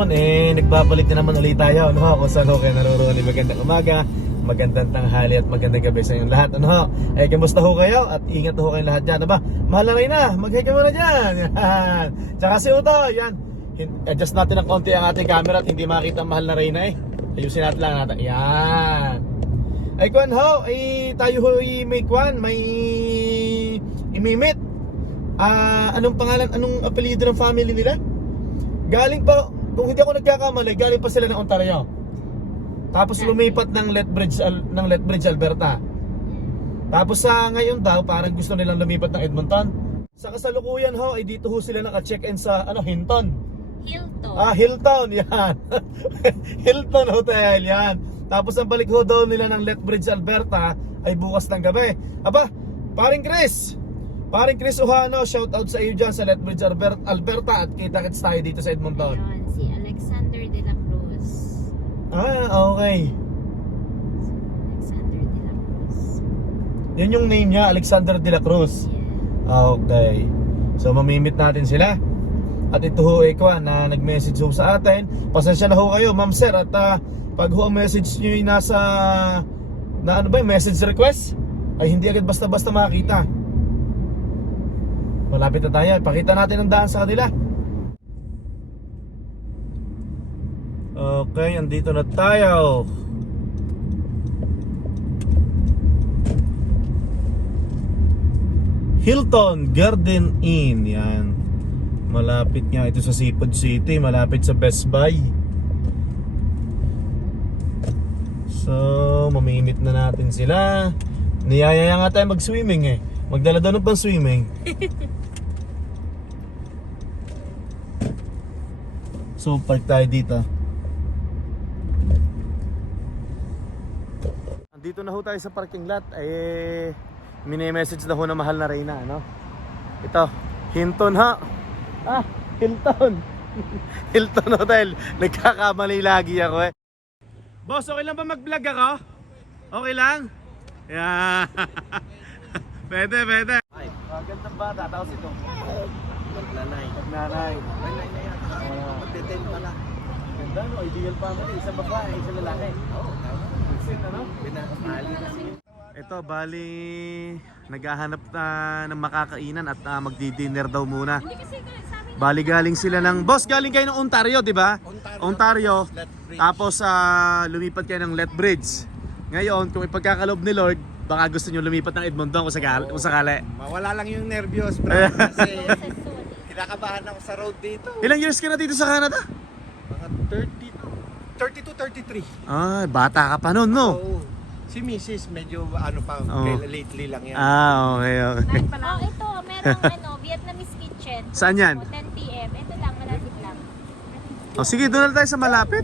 Yun, nagbabalik na naman ulit tayo, ano, kung saan ho kayo naroroon. Magandang umaga, magandang tanghali at magandang gabi sa inyong lahat, ano ho. Kamusta ho kayo? At ingat ho kayong lahat dyan, aba? Mahal na rin na, mag-hi ka muna dyan. Yan. Tsaka si Uto, yan. Adjust natin ng konti ang ating camera at hindi makita mahal na rin na Ayusin natin lang natin. Yan. Kwan ho, tayo ho may imimit. Anong pangalan, anong apelyido ng family nila? Galing pa, kung hindi ako nagkakamali, galing pa sila ng Ontario. Tapos lumipat ng Lethbridge, Alberta. Tapos ngayon daw, parang gusto nilang lumipat ng Edmonton. Sa kasalukuyan ho, ay dito ho sila naka-check-in sa Hinton. Hilton, yan. Hilton Hotel, yan. Tapos ang balik ho daw nila ng Lethbridge, Alberta ay bukas ng gabi. Aba, paring Chris Uhano, shout out sa iyo dyan sa Lethbridge, Alberta. At kita-kits tayo dito sa Edmonton. Ayun, si Alexander de la Cruz. Okay. Alexander de la Cruz. Yun yung name niya, Alexander de la Cruz. Okay. So mamimit natin sila. At ito ho na nag-message ho sa atin. Pasensya na ho kayo, ma'am sir. At pag ho ang message nyo yung nasa message request, ay hindi agad basta-basta makita. Malapit na tayo, pakita natin ang daan sa kanila. Okay, andito na tayo. Hilton Garden Inn, yan. Malapit nga ito sa Seafood City, malapit sa Best Buy. So, mamimit na natin sila. Niyayaya nga tayo mag-swimming Magdala daw ng pang-swimming. So, park tayo dito. Andito na ho tayo sa parking lot. Mini-message na ho na mahal na Reyna, ano? Ito, Hinton ha. Hilton. Hilton Hotel. Nagkakamali lagi ako Boss, okay lang ba mag-vlog ako? Okay lang? Yeah. Pwede. Ay, gandang bata. Tapos ito. Magnanay. Magte-10 pala. Ganda, no? Ideal family. Isang babae, isang lalaki. Oo. Binakapali na siya. Ito, bali naghahanap ng makakainan at magdi-dinner daw muna. Bali galing sila ng boss, galing kayo ng Ontario, di ba? Ontario. Tapos lumipat kayo ng Lethbridge. Ngayon, kung ipagkakaloob ni Lord, baka gusto niyo lumipat ng Edmonton kung sakali. Mawala lang yung nervyos, bro. Kasi kinakabahan ako sa road dito. Ilang years ka na dito sa Canada? Mga 32, 33. Bata ka pa noon, no? Oo. Si Mrs. medyo lately lang yan. Okay. Ito, merong Vietnamese kitchen. Saan yan? 10 PM. Ito lang, malapit lang. Sige, doon na tayo sa malapit.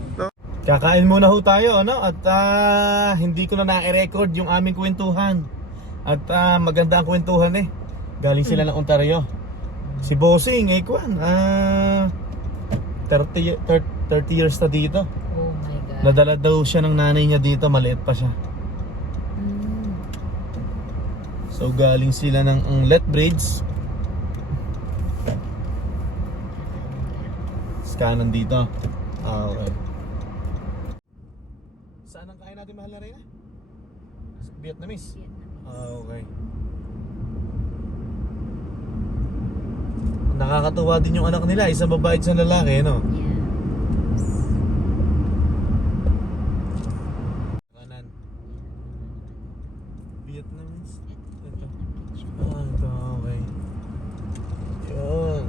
Kakain muna ho tayo, ano? At hindi ko na na-record yung aming kwentuhan. At maganda ang kwentuhan Galing sila ng Ontario. Si Bossing, kwan. 30 years na dito. Oh my God. Nadala daw siya ng nanay niya dito, maliit pa siya. So galing sila ng Lethbridge. Scanan dito. Okay. Saan ang kain natin mahal na Reyna? Vietnamese? Okay. Nakakatuwa din yung anak nila, isang babae at isang lalaki, no? Kanan. Vietnamese? Ito. Ito, okay. Yun.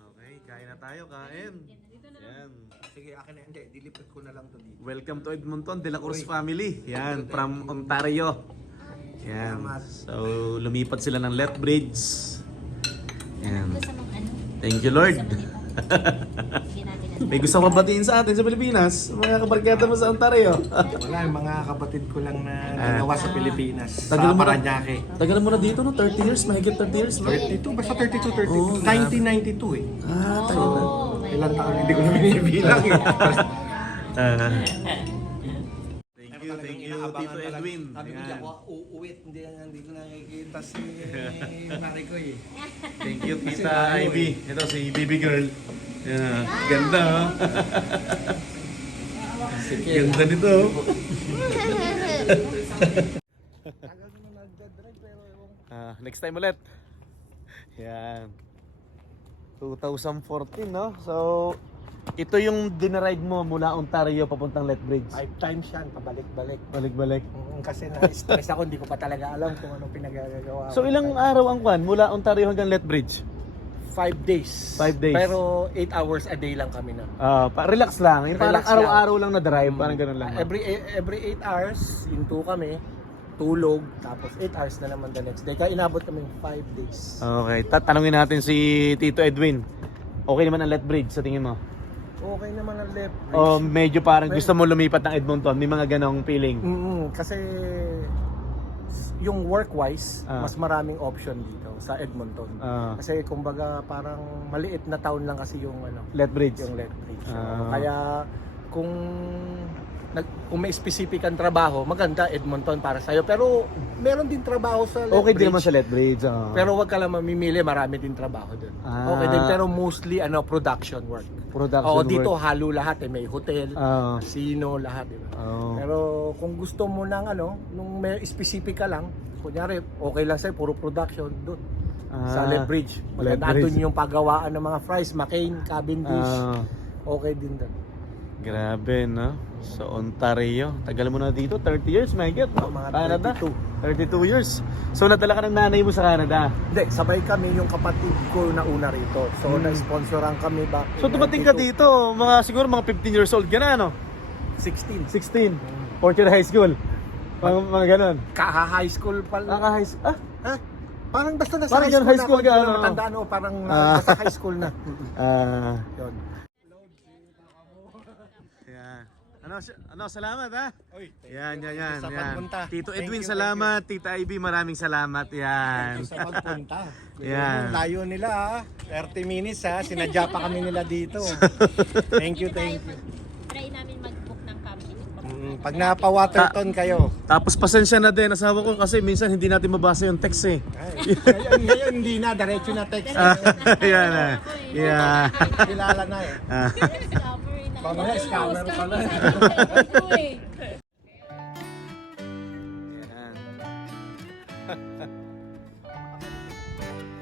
Okay, kain na tayo, kain. Yan. Sige, akin na. Hindi, dilipat ko na lang to dito. Welcome to Edmonton, De La Cruz family. Yan, from Ontario. Yan. So, lumipat sila ng Lethbridge. Yan. Thank you, Lord. May gusto ko batiin sa atin sa Pilipinas, mga kabarkada mo sa Ontario. Wala, yung mga kapatid ko lang na nagawa sa Pilipinas. Tagal Sa mo na- Paranaque. Tagal mo na dito, no? 30 years, mahigit 30 years, no? 32, basta 32, 32. Oo, 1992 tagal na. Ilang taon, hindi ko na binibilang Thank you. talagang you, inaabangan Tito talaga. Edwin. Sabi ko, Ayan. di ako uuwit, hindi ko nakikita si Maricoy eh. Thank you, Kasi Tita tayo, Ivy. Ito si baby girl. Yeah. Ganda, oh. Sige. Ganda nito, oh. Tagal mo nagdadrive pero ewan ko. Next time ulit. Yan. 2014, no? So, ito yung dinaride mo mula Ontario papuntang Lethbridge. 5 times yan, pabalik-balik. Balik-balik. Kasi na-stress ako, hindi ko pa talaga alam kung anong pinagagawa. So, ilang araw ang kwan mula Ontario hanggang Lethbridge? 5 days. 5 days. Pero 8 hours a day lang kami na. Relax lang. Yung parang Relax araw-araw lang na drive, parang ganun lang. Every 8 hours, into kami, tulog, tapos 8 hours na naman the next day. Kaya inabot kami 5 days. Okay, tatanungin natin si Tito Edwin. Okay naman ang Lethbridge sa tingin mo? Okay naman ang left. O medyo parang gusto mo lumipat ng Edmonton? May mga ganong feeling? Kasi yung work-wise, Ah. mas maraming option dito sa Edmonton. Ah. Kasi kumbaga parang maliit na town lang kasi yung Lethbridge? yung Lethbridge. Ah. Kaya kung may specific ang trabaho, maganda Edmonton para sa'yo. Pero meron din trabaho sa Lethbridge. Okay din naman sa Lethbridge. Pero wag ka lang mamimili, marami din trabaho doon. Ah. Okay din, pero mostly production work. Production Dito work. halo lahat may hotel, Ah. casino, lahat, di ba? Oh. Pero kung gusto mo ng nung may specific ka lang, kunyari okay lang sa'yo, puro production doon. Sa Lethbridge. Maganda Lethbridge. doon yung paggawaan ng mga fries, McCain, Cavendish. Okay din doon. Grabe, no? So, Ontario. Tagal mo na dito? 30 years, my God. Mga Canada? 32. 32 years. So, nadala ka ng nanay mo sa Canada. Hindi, sabay kami yung kapatid ko na una rito. So, na-sponsoran kami back So, in dumating ka 92. dito. Siguro mga 15 years old ka na, no? 16. 16. Fourth year high school. Mga ganun. High school pa lang. High school. Ha? Parang basta nasa Parang high school, high school na ka, ako. ano? Matandaan o parang nasa high school na. Yun. Salamat ha. Yan. Sa pagpunta. Tito Thank Edwin, you, salamat. Tita Ivy, maraming salamat. Yan. Sa pagpunta. Yan. Layo nila 30 minutes sinadya pa kami nila dito. Thank you. Try namin mag-book ng camping. Pag napa-Waterton kayo. Tapos pasensya na din, asawa ko kasi minsan hindi natin mabasa yung text eh. Ngayon hindi na, diretso na text. Yan na. Yeah. Kilala na eh. Mamaya scammer pala. Yan.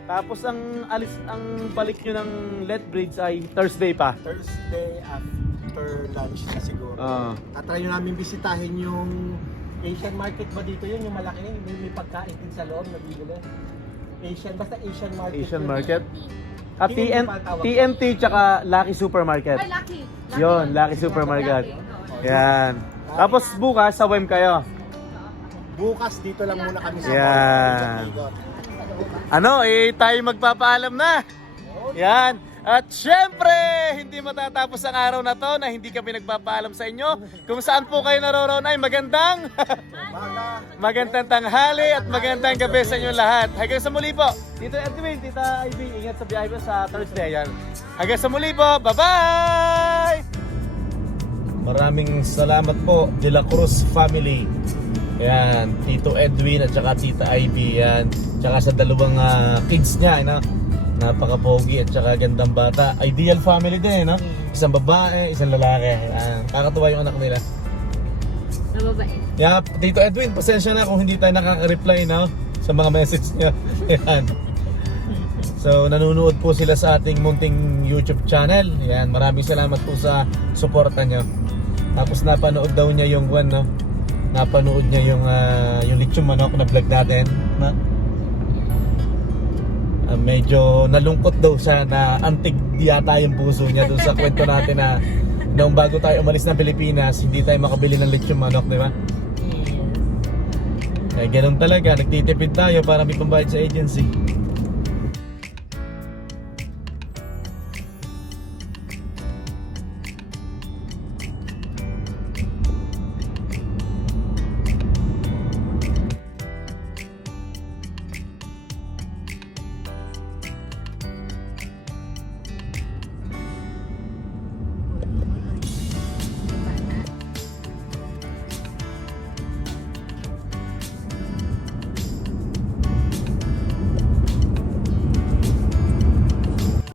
Tapos ang balik nyo ng Lethbridge ay Thursday pa. Thursday after lunch na siguro. Tatry namin bisitahin yung Asian market ba dito yun? Yung malaki, may pagkain din sa loob na bibili. Basta Asian market. Asian yun. market. TNT TNT tsaka Lucky Supermarket. Ay, Lucky. Yon, Lucky Supermarket. Yan. Tapos bukas sa WEM kayo. Bukas dito lang muna kami sa Yan. Tayo magpapaalam na. Yan. At syempre, hindi matatapos ang araw na to na hindi kami nagpapaalam sa inyo. Kung saan po kayo naroroon ay magandang tanghali at magandang gabi sa inyo lahat. Hanggang sa muli po. Tito Edwin, Tita Ivy, ingat sa biyahe po sa Thursday. Yan. Hanggang sa muli po. Bye-bye! Maraming salamat po, De La Cruz family. Yan, Tito Edwin at saka Tita Ivy. Yan. Tsaka sa dalawang kids niya, napaka-pogi at saka gandang bata. Ideal family din, no? Isang babae, isang lalaki. Kakatuwa yung anak nila. Nababae. Yeah, Tito Edwin, pasensya na kung hindi tayo nakaka-reply, no? Sa mga message niya. Yan. So, nanonood po sila sa ating munting YouTube channel. Yan, maraming salamat po sa suporta nyo. Tapos napanood daw niya yung no? Napanood niya yung lechong manok na vlog natin, no? Medyo nalungkot daw siya na antig yata yung puso niya doon sa kwento natin na noong bago tayo umalis ng Pilipinas, hindi tayo makabili ng lechong manok, di ba? Ganun talaga, nagtitipid tayo para may pambayad sa agency.